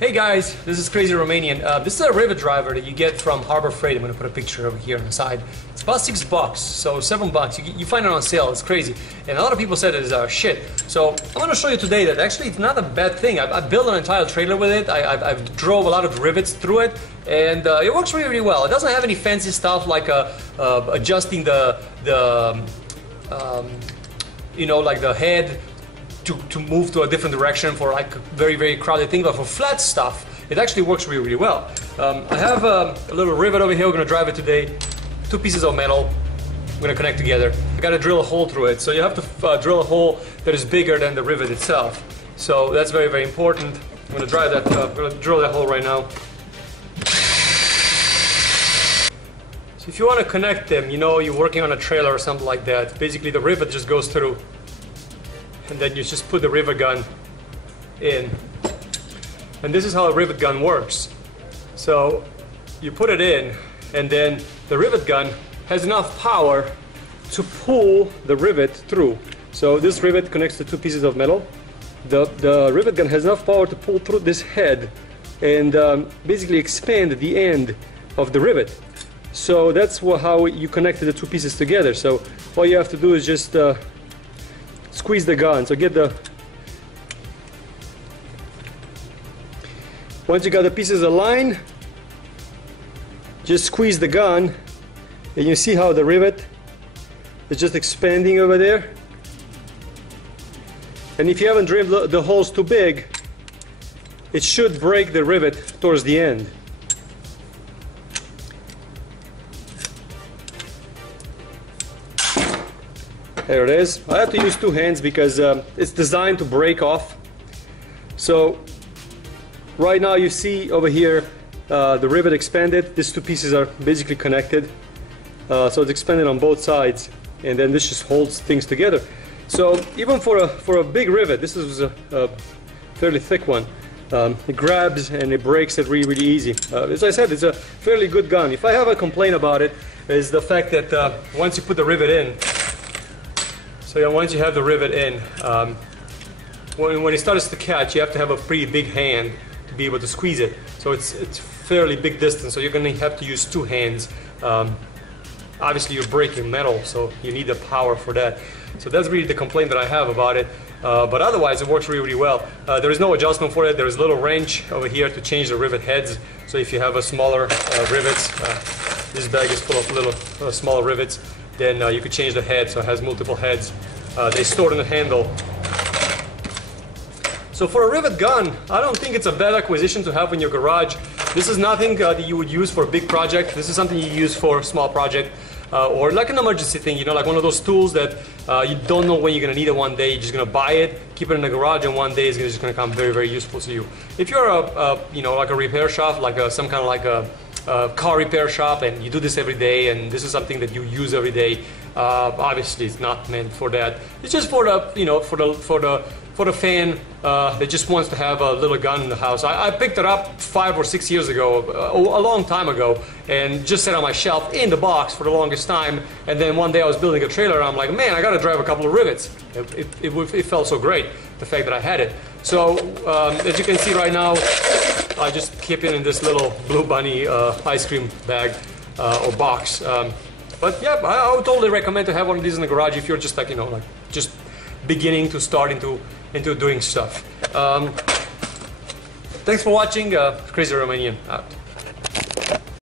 Hey guys, this is Crazy Romanian. This is a rivet driver that you get from Harbor Freight. I'm going to put a picture over here on the side. It's about $6, so $7. You find it on sale. It's crazy. And a lot of people said it is shit. So I'm going to show you today that actually it's not a bad thing. I built an entire trailer with it. I've drove a lot of rivets through it, and it works really, really well. It doesn't have any fancy stuff like adjusting you know, like the head to move to a different direction for like very, very crowded thing, but for flat stuff, it actually works really, really well. I have a little rivet over here. We're gonna drive it today. 2 pieces of metal. I'm gonna connect together. I gotta drill a hole through it. So you have to drill a hole that is bigger than the rivet itself. So that's very, very important. I'm gonna drive that. I'm gonna drill that hole right now. So if you want to connect them, you know, you're working on a trailer or something like that. Basically, the rivet just goes through. And then you just put the rivet gun in. And this is how a rivet gun works. So you put it in, and then the rivet gun has enough power to pull the rivet through. So this rivet connects to 2 pieces of metal. The rivet gun has enough power to pull through this head and basically expand the end of the rivet. So that's how you connected the 2 pieces together. So all you have to do is just squeeze the gun. So once you got the pieces aligned, just squeeze the gun, and you see how the rivet is just expanding over there. And if you haven't drilled the holes too big, it should break the rivet towards the end. There it is. I have to use 2 hands because it's designed to break off. So right now you see over here the rivet expanded. These 2 pieces are basically connected. So it's expanded on both sides, and then this just holds things together. So even for a big rivet, this is a fairly thick one. It grabs and it breaks it really, really easy. As I said, it's a fairly good gun. If I have a complaint about it, is the fact that once you put the rivet in, so yeah, once you have the rivet in, when it starts to catch, you have to have a pretty big hand to be able to squeeze it. So it's fairly big distance, so you're going to have to use 2 hands. Obviously you're breaking metal, so you need the power for that. So that's really the complaint that I have about it. But otherwise it works really, really well. There is no adjustment for it. There is a little wrench over here to change the rivet heads. So if you have a smaller rivets, this bag is full of little smaller rivets, then you could change the head so it has multiple heads. They stored in the handle. So for a rivet gun, I don't think it's a bad acquisition to have in your garage. This is nothing that you would use for a big project. This is something you use for a small project or like an emergency thing, you know, like one of those tools that you don't know when you're gonna need it one day. You're just gonna buy it, keep it in the garage, and one day it's just gonna come very, very useful to you. If you're you know, like a repair shop, like some kind of like a car repair shop, and you do this every day, and this is something that you use every day, obviously it's not meant for that. It's just for the, you know, for the fan that just wants to have a little gun in the house. I picked it up 5 or 6 years ago, a long time ago, and just sat on my shelf in the box for the longest time. And then one day I was building a trailer, and I'm like, man, I gotta drive a couple of rivets. It felt so great, the fact that I had it. So as you can see right now, I just keep it in this little Blue Bunny ice cream bag or box. But yeah, I would totally recommend to have one of these in the garage if you're just like, you know, like just beginning to start into doing stuff. Thanks for watching. Crazy Romanian out.